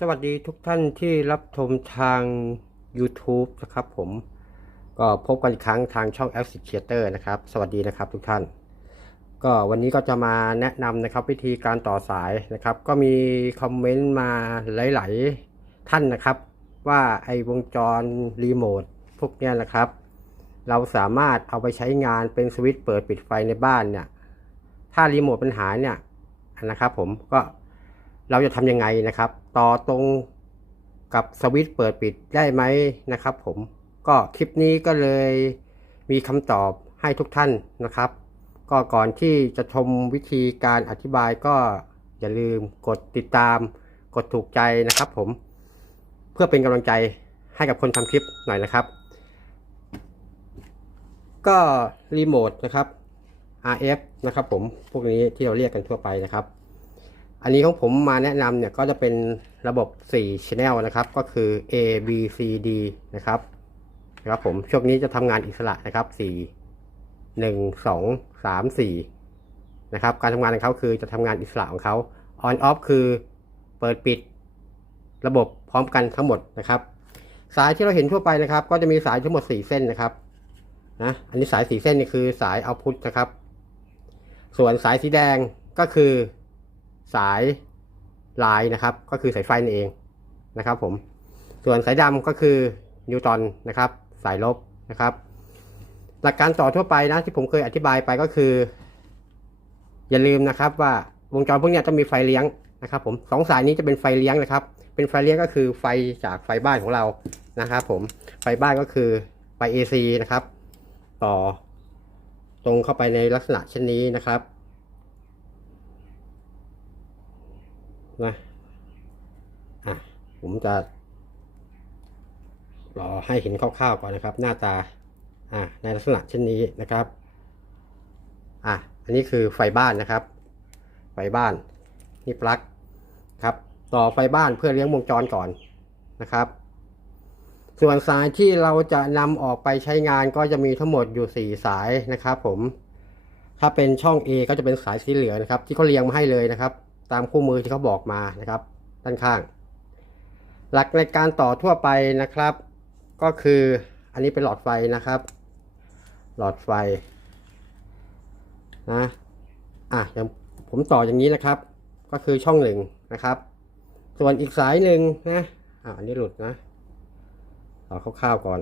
สวัสดีทุกท่านที่รับชมทาง YouTube นะครับผม ก็พบกันอีกครั้งทางช่อง a p s i c a t o r นะครับ สวัสดีนะครับทุกท่าน ก็วันนี้ก็จะมาแนะนำนะครับวิธีการต่อสายนะครับ ก็มีคอมเมนต์มาหลาย ๆ ท่านนะครับ ว่าไอ้วงจรรีโมทพวกเนี้ยนะครับ เราสามารถเอาไปใช้งานเป็นสวิตช์เปิดปิดไฟในบ้านเนี่ย ถ้ารีโมทปัญหาเนี่ยนะครับผมก็ เราจะทำยังไงนะครับ ต่อตรงกับสวิตช์เปิดปิดได้ไหมนะครับ ผมก็คลิปนี้ก็เลยมีคำตอบให้ทุกท่านนะครับ ก็ก่อนที่จะชมวิธีการอธิบายก็อย่าลืมกดติดตาม กดถูกใจนะครับ ผมเพื่อเป็นกำลังใจให้กับคนทำคลิปหน่อยนะครับ ก็รีโมทนะครับ RF นะครับผมพวกนี้ที่เราเรียกกันทั่วไปนะครับ อันนี้ของผมมาแนะนำเนี่ยก็จะเป็นระบบ 4 Channel นะครับ ก็คือ A B C D นะครับนะครับผมช่วงนี้จะทำงานอิสระนะครับ 4 1 2 3 4 นะครับ การทำงานของเขาคือจะทำงานอิสระของเขา On Off คือเปิดปิดระบบพร้อมกันทั้งหมดนะครับ สายที่เราเห็นทั่วไปนะครับ ก็จะมีสายทั้งหมด 4 เส้นนะครับนะอันนี้สายสีเส้นนี่คือสายเอาพุทนะครับ ส่วนสายสีแดงก็คือ สายลายนะครับ ก็คือสายไฟนั่นเองนะครับผมส่วนสายดำก็คือนิวตรอนนะครับ สายลบนะครับ หลักการต่อทั่วไปนะที่ผมเคยอธิบายไปก็คือ อย่าลืมนะครับว่าวงจรพวกนี้จะมีไฟเลี้ยงนะครับ ผมสองสายนี้จะเป็นไฟเลี้ยงนะครับ เป็นไฟเลี้ยงก็คือไฟจากไฟบ้านของเรานะครับ ผมไฟบ้านก็คือไฟ AC นะครับ ต่อตรงเข้าไปในลักษณะเช่นนี้นะครับ นะอะผมจะรอให้เห็นคร่าวๆก่อนนะครับ หน้าตาอะในลักษณะเช่นนี้นะครับอะอันนี้คือไฟบ้านนะครับ ไฟบ้านนี่ปลั๊กครับ ต่อไฟบ้านเพื่อเลี้ยงวงจรก่อนนะครับ ส่วนสายที่เราจะนำออกไปใช้งานก็จะมีทั้งหมดอยู่ 4 สายนะครับ ผม ถ้าเป็นช่อง A ก็จะเป็นสายสีเหลืองนะครับ ที่เขาเรียงมาให้เลยนะครับ ตามคู่มือที่เขาบอกมานะครับ ด้านข้าง หลักในการต่อทั่วไปนะครับ ก็คืออันนี้เป็นหลอดไฟนะครับ หลอดไฟนะอะอย่างผมต่ออย่างนี้นะครับ ก็คือช่องหนึ่งนะครับ ส่วนอีกสายหนึ่งนะอะอันนี้หลุดนะต่อคร่าวๆก่อน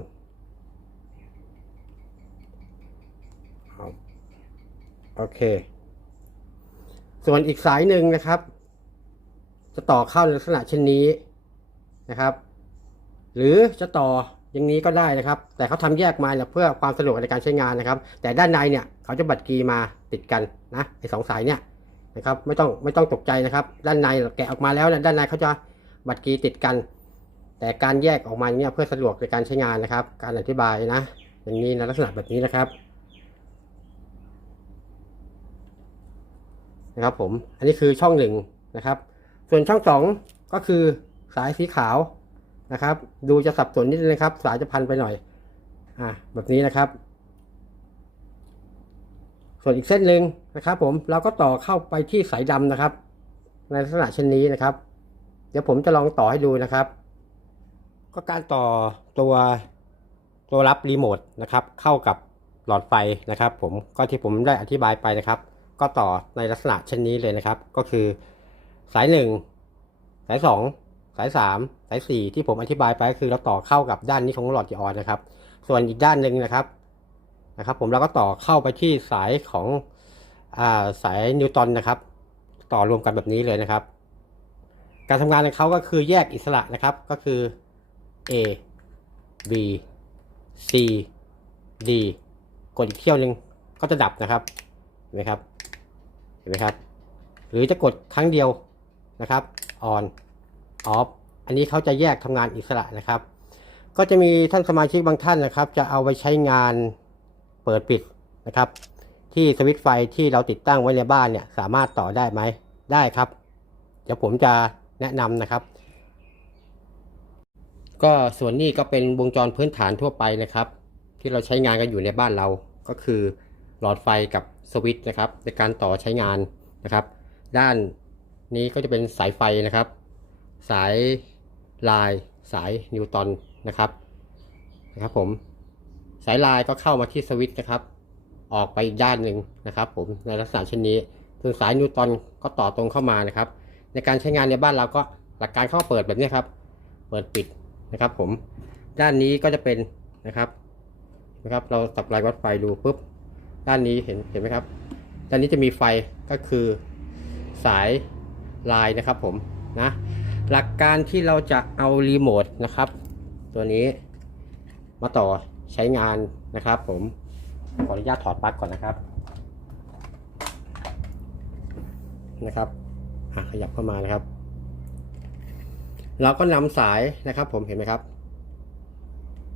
โอเค ส่วนอีกสายหนึ่งนะครับ จะต่อเข้าในลักษณะเช่นนี้นะครับ หรือจะต่ออย่างนี้ก็ได้นะครับ แต่เขาทำแยกมาเพื่อความสะดวกในการใช้งานนะครับ แต่ด้านในเนี่ยเขาจะบัดกีมาติดกันนะไอ้สองสายเนี่ยนะครับไม่ต้องไม่ต้องตกใจนะครับ ด้านในแกะออกมาแล้วด้านในเขาจะบัดกีติดกัน แต่การแยกออกมาเนี่ยเพื่อสะดวกในการใช้งานนะครับ การอธิบายนะ อย่างนี้นะลักษณะแบบนี้นะครับ นะครับผมอันนี้คือช่องหนึ่งนะครับ ส่วนช่องสองก็คือสายสีขาวนะครับ ดูจะสับสนนิดนึงนะครับ สายจะพันไปหน่อย อ่าแบบนี้นะครับ ส่วนอีกเส้นหนึ่งนะครับ ผมเราก็ต่อเข้าไปที่สายดำนะครับ ในลักษณะเช่นนี้นะครับ เดี๋ยวผมจะลองต่อให้ดูนะครับ ก็การต่อตัวตัวรับรีโมทนะครับ เข้ากับหลอดไฟนะครับ ผมก็ที่ผมได้อธิบายไปนะครับ ก็ต่อในลักษณะเช่นนี้เลยนะครับ ก็คือสายหนึ่งสายสองสายสามสายสี่ที่ผมอธิบายไปก็คือเราต่อเข้ากับด้านนี้ของหลอดจีออนนะครับ ส่วนอีกด้านหนึ่งนะครับนะครับ ผมเราก็ต่อเข้าไปที่สายของอาสายนิวตันนะครับ ต่อรวมกันแบบนี้เลยนะครับ การทำงานของเขาก็คือแยกอิสระนะครับ ก็คือ A B C D กดอีกเที่ยวหนึ่งก็จะดับนะครับเห็นไหมครับ ห็นไหมครับ หรือจะกดครั้งเดียวนะครับ on off อันนี้เขาจะแยกทำงานอิสระนะครับ ก็จะมีท่านสมาชิกบางท่านนะครับ จะเอาไปใช้งานเปิดปิดนะครับ ที่สวิตช์ไฟที่เราติดตั้งไว้ในบ้านเนี่ยสามารถต่อได้ไหมได้ครับ เดี๋ยวผมจะแนะนำนะครับ ก็ส่วนนี้ก็เป็นวงจรพื้นฐานทั่วไปนะครับ ที่เราใช้งานกันอยู่ในบ้านเราก็คือหลอดไฟกับ สวิตช์นะครับ ในการต่อใช้งานนะครับ ด้านนี้ก็จะเป็นสายไฟนะครับ สายลายสายนิวตันนะครับนะครับผมสายลายก็เข้ามาที่สวิตช์นะครับ ออกไปอีกด้านหนึ่งนะครับ ผมในลักษณะเช่นนี้ส่วนสายนิวตันก็ต่อตรงเข้ามานะครับ ในการใช้งานในบ้านเราก็หลักการเข้าเปิดแบบนี้ครับ เปิดปิดนะครับ ผมด้านนี้ก็จะเป็นนะครับนะครับ เราสับลายวัดไฟดูปุ๊บ ด้านนี้เห็นเห็นไหมครับ ด้านนี้จะมีไฟก็คือสายลายนะครับผมนะหลักการที่เราจะเอารีโมทนะครับ ตัวนี้มาต่อใช้งานนะครับ ผมขออนุญาตถอดปลั๊กก่อนนะครับนะครับอะขยับเข้ามานะครับ เราก็นำสายนะครับ ผมเห็นไหมครับ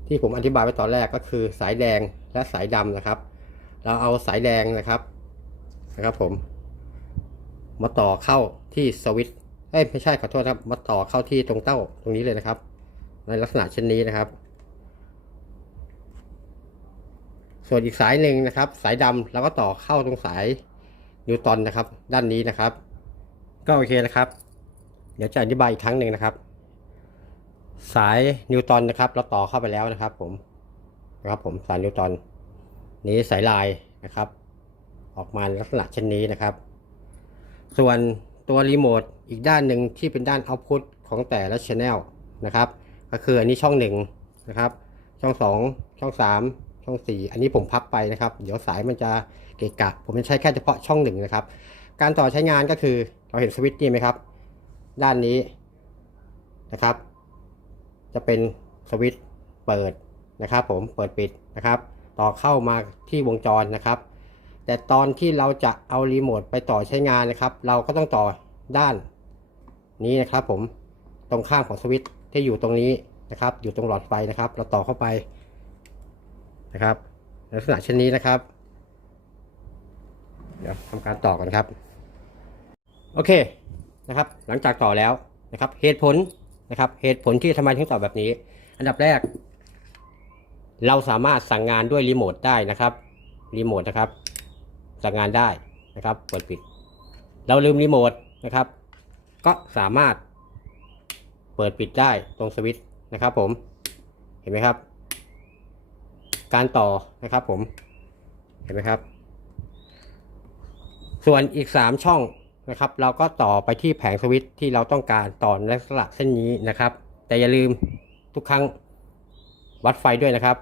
ที่ผมอธิบายไว้ตอนแรกก็คือสายแดงและสายดำนะครับ เราเอาสายแดงนะครับนะครับผม มาต่อเข้าที่สวิตช์เอ้ยไม่ใช่ขอโทษครับมาต่อเข้าที่ตรงเต้าตรงนี้เลยนะครับ ในลักษณะเช่นนี้นะครับ ส่วนอีกสายหนึ่งนะครับ สายดำเราก็ต่อเข้าตรงสายนิวตันนะครับ ด้านนี้นะครับ ก็โอเคนะครับ เดี๋ยวจะอธิบายอีกครั้งหนึ่งนะครับ สายนิวตันนะครับ เราต่อเข้าไปแล้วนะครับ ผมนะครับผมสายนิวตัน นี้สายลายนะครับ ออกมาลักษณะเช่นนี้นะครับ ส่วนตัวรีโมทอีกด้านหนึ่งที่เป็นด้านเอาพุตของแต่ละช anel นะครับ ก็คืออันนี้ช่องหนึ่งนะครับ ช่องสองช่องสามช่องสี่อันนี้ผมพับไปนะครับ เดี๋ยวสายมันจะเกะกะ ผมจะใช้แค่เฉพาะช่องหนึ่งนะครับ การต่อใช้งานก็คือเราเห็นสวิตช์นี่ไหมครับ ด้านนี้นะครับ จะเป็นสวิตช์เปิดนะครับ ผมเปิดปิดนะครับ ต่อเข้ามาที่วงจรนะครับ แต่ตอนที่เราจะเอารีโมทไปต่อใช้งานนะครับ เราก็ต้องต่อด้านนี้นะครับ ผมตรงข้ามของสวิตช์ที่อยู่ตรงนี้นะครับ อยู่ตรงหลอดไฟนะครับ เราต่อเข้าไปนะครับลักษณะเช่นนี้นะครับ เดี๋ยวทำการต่อกันครับ โอเคนะครับ หลังจากต่อแล้วนะครับ เหตุผลนะครับ เหตุผลที่ทำไมถึงต่อแบบนี้ อันดับแรก เราสามารถสั่งงานด้วยรีโมทได้นะครับรีโมทนะครับ สั่งงานได้นะครับเปิดปิด เราลืมรีโมทนะครับ ก็สามารถเปิดปิดได้ตรงสวิตช์นะครับ ผมเห็นไหมครับ การต่อนะครับ ผมเห็นไหมครับ ส่วนอีก 3 ช่องนะครับ เราก็ต่อไปที่แผงสวิตช์ที่เราต้องการต่อในลักษณะเส้นนี้นะครับ แต่อย่าลืมทุกครั้งวัดไฟด้วยนะครับ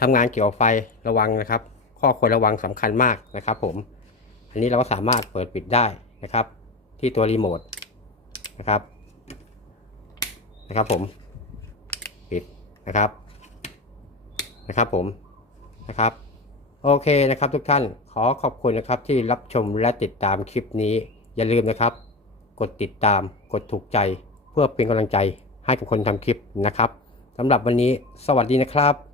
ทำงานเกี่ยวกับไฟระวังนะครับ ข้อควรระวังสำคัญมากนะครับ ผม อันนี้เราก็สามารถเปิดปิดได้นะครับ ที่ตัวรีโมทนะครับนะครับ ผมปิดนะครับนะครับ ผมนะครับ โอเคนะครับ ทุกท่านขอขอบคุณนะครับที่รับชมและติดตามคลิปนี้ อย่าลืมนะครับ กดติดตามกดถูกใจเพื่อเป็นกำลังใจให้กับคนทำคลิปนะครับสำหรับวันนี้สวัสดีนะครับ